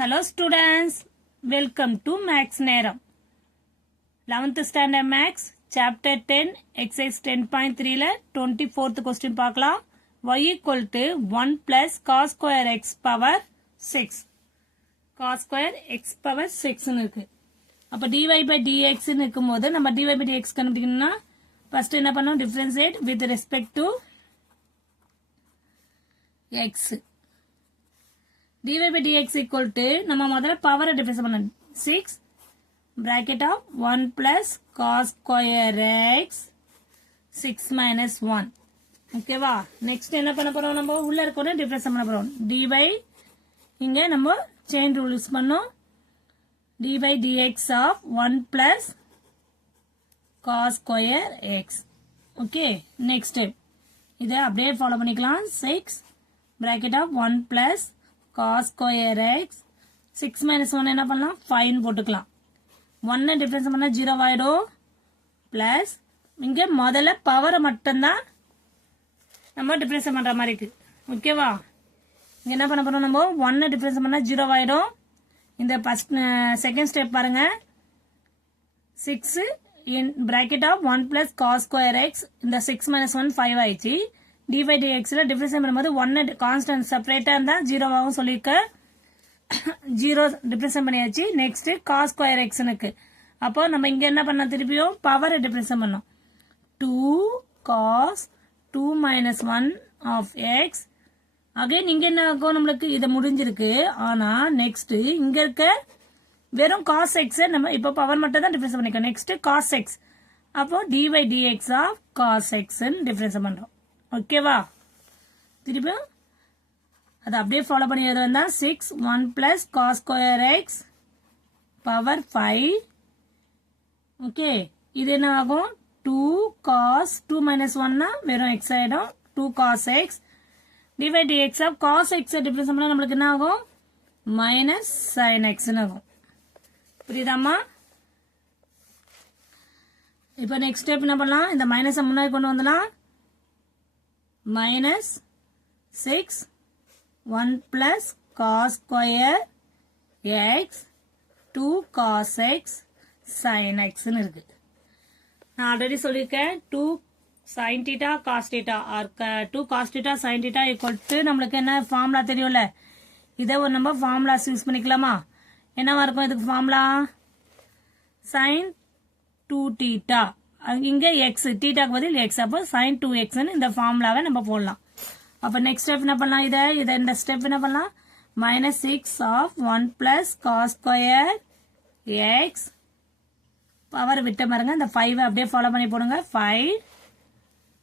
Hello students, welcome to Max நேரம் 11th standard Max chapter 10 exercise 10.3 ல 24th question பார்க்கலாம். y equal to 1 plus cos square x power 6 cos square x power 6 இருக்கு. அப்ப dy by dx இருக்கும்போது நம்ம dy by dx கண்டுபிடிக்கணும்னா first என்ன பண்ணணும், differentiate with respect to x. dy by dx equal to நம்ம முதல்ல பவரை டிஃபரன்ஸ் பண்ணணும் 6 bracket of 1 plus cos square x 6 minus 1 ஓகேவா. நெக்ஸ்ட் என்ன பண்ண போறோம், நம்ம உள்ள இருக்கோட டிஃபரன்ஸ் பண்ண போறோம். dy இங்க நம்ம செயின் ரூல் யூஸ் பண்ணோம். dy by dx of 1 plus cos square x. Okay, next step இதை அப்படியே ஃபாலோ பண்ணிக்கலாம். 6 bracket of 1 plus cos square x 6 minus 1 என்ன பண்ணலாம், 5 போட்டுக்கலாம். 1 டிஃபரன்ஸ் பண்ணா 0 ஆயிடும். பிளஸ் இங்க முதல்ல பவரை மட்டும்தான் நம்ம டிஃபரன்ஸ் பண்ற மாதிரி இருக்கு. ஓகேவா, இங்க என்ன பண்ண போறோம், நம்ம 1 டிஃபரன்ஸ் பண்ணா 0 ஆயிடும். இந்த ஃபர்ஸ்ட் செகண்ட் ஸ்டெப் பாருங்க. 6 in bracket of 1 plus cos square x இந்த 6 minus 1 5 ஆயிடுச்சு. dy by dx ல டிஃபரன்ஸ் பண்ணும்போது 1 கான்ஸ்டன்ட் செப்பரேட்டா இருந்தா 0 ஆகும் சொல்லிருக்க. 0 டிஃபரன்ஸ் பண்ணியாச்சு. நெக்ஸ்ட் cos square x னுக்கு அப்போ நம்ம இங்க என்ன பண்ண, திருப்பியும் பவர் டிஃபரன்ஸ் பண்ணோம். 2 cos 2 minus 1 of x. Again இங்க என்ன ஆகும், நம்மளுக்கு இது முடிஞ்சிருக்கு. ஆனா நெக்ஸ்ட் இங்க இருக்க வெறும் cos x நம்ம இப்ப பவர் மட்டும் தான் டிஃபரன்ஸ் பண்ணிக்கோ. நெக்ஸ்ட் cos x அப்போ dy by dx of cos x difference பண்றோம். ஓகேவா, திருப்பி அது அப்படியே ஃபாலோ பண்ணி எழுத வந்தா 6 1 plus cos square x power 5. Okay, இது என்ன ஆகும், 2 cos 2 minus 1 வெறும் x ஆயிடும். 2 cos x dy by dx of cos x difference பண்ணா நம்மளுக்கு என்ன ஆகும், மைனஸ் sin x ஆகும். புரியுதாமா? இப்போ நெக்ஸ்ட் ஸ்டெப் என்ன பண்ணலாம், இந்த மைனஸ் முன்னாடி கொண்டு வந்துடலாம். minus 6 1 plus cos square x 2 cos x sin x இருக்கு. நான் ஆல்ரெடி சொல்லியிருக்கேன் 2 sin theta cos theta or 2 cos theta sin theta equal to நம்மளுக்கு என்ன ஃபார்முலா தெரியும்ல, இதை ஒரு நம்ம ஃபார்முலாஸ் யூஸ் பண்ணிக்கலாமா. என்னவா இருக்கும் இதுக்கு ஃபார்முலா, sin 2 theta இங்க x தீட்டாக்கு பதில் x, அப்போ sin 2x இந்த ஃபார்முலாவை நம்ம போடலாம். அப்ப நெக்ஸ்ட் ஸ்டெப் என்ன பண்ணலாம், இதை இந்த ஸ்டெப் என்ன பண்ணலாம், minus 6 of 1 plus cos square x power விட்ட பாருங்க. இந்த 5 அப்படியே ஃபாலோ பண்ணி போடுங்க. 5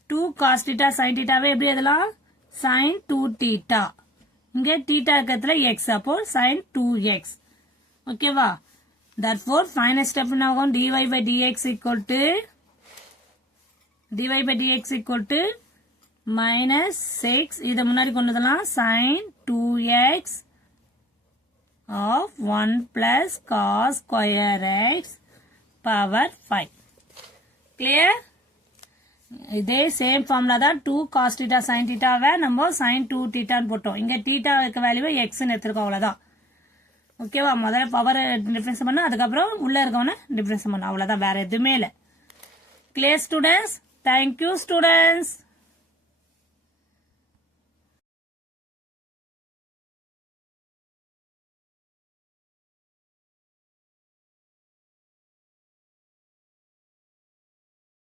2 cos theta sin thetaவே எப்படி எழுதலாம், sin 2 theta இங்க theta இருக்கிறதுல x, அப்போ sin 2x. ஓகேவா, therefore final step என்ன ஆகும், dy by dx equal to minus 6 இதை முன்னாடி கொண்டு வரலாம், sin 2x of 1 plus cos square x power 5. clear? இதே சேம் ஃபார்முலா தான். 2 cos theta sin thetaவை நம்ம sin 2 theta போட்டோம். இங்க theta இருக்க வேல்யூவை x எடுத்துருக்கோம், அவ்வளவுதான். ஓகேவா, முதல்ல பவர் டிஃபரன்ஸ் பண்ண, அதுக்கப்புறம் உள்ள இருக்கவன டிஃபரன்ஸ் பண்ண, அவ்வளவுதான், வேற எதுவுமே இல்லை. Clear students? Thank you students.